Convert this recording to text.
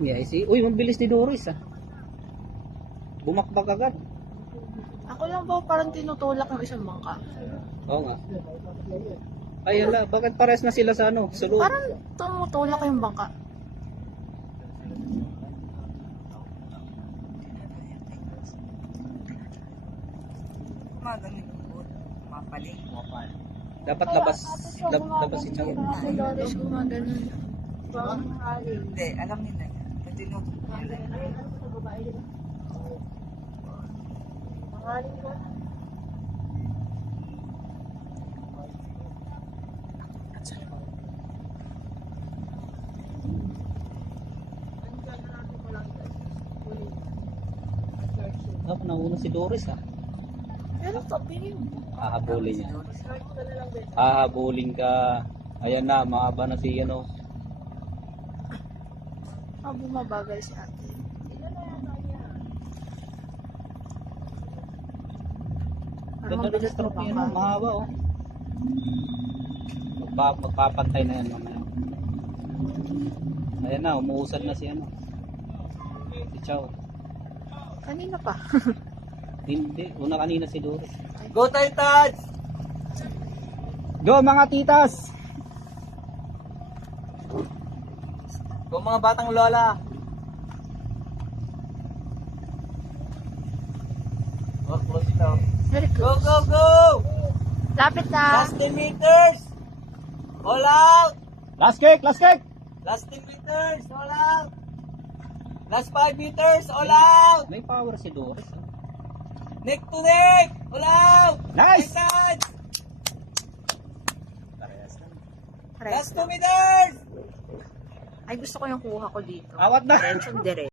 Yeah, I see. Uy, mabilis ni Doris ah. Bumakbak agad. Ako lang ba parang tinutulak ng isang bangka? Oo nga. Ayun na, bakit pares na sila sa ano? Sulod. Parang tumutulak yung bangka. Magaling po. Mapaling. Dapat labas si Chow. Ay, Doris, gumaganon. Hindi, alam nila yan. Tinutukoy nila yan. Dapat nauna si Doris ah. Pero tabi yun. Hahabulin niya. Hahabulin ka. Ayan na, mahaba na si ano. Bumabagal si ate. Parang Ganda na mabilis sa stroke ng niya, bangka. no? Mahaba oh. Magpapantay na yan mamaya. Ayan na, umuusad na si ano. Si Chow. Kanina pa. Hindi, una kanina si Doris. Go Titans! Go mga titas! Go mga batang lola! Oh, close it down. Very Go, close. go, go! Lapit na. Last 10 meters! All out! Last kick! Last kick! Last 10 meters! All out! Last 5 meters! All out! May power si Doris. ah. Neck to neck! All out! Nice! Titans! Parehas Last 2 lang. meters! Ay, gusto ko yung kuha ko dito. Awat na! Diretsong dire.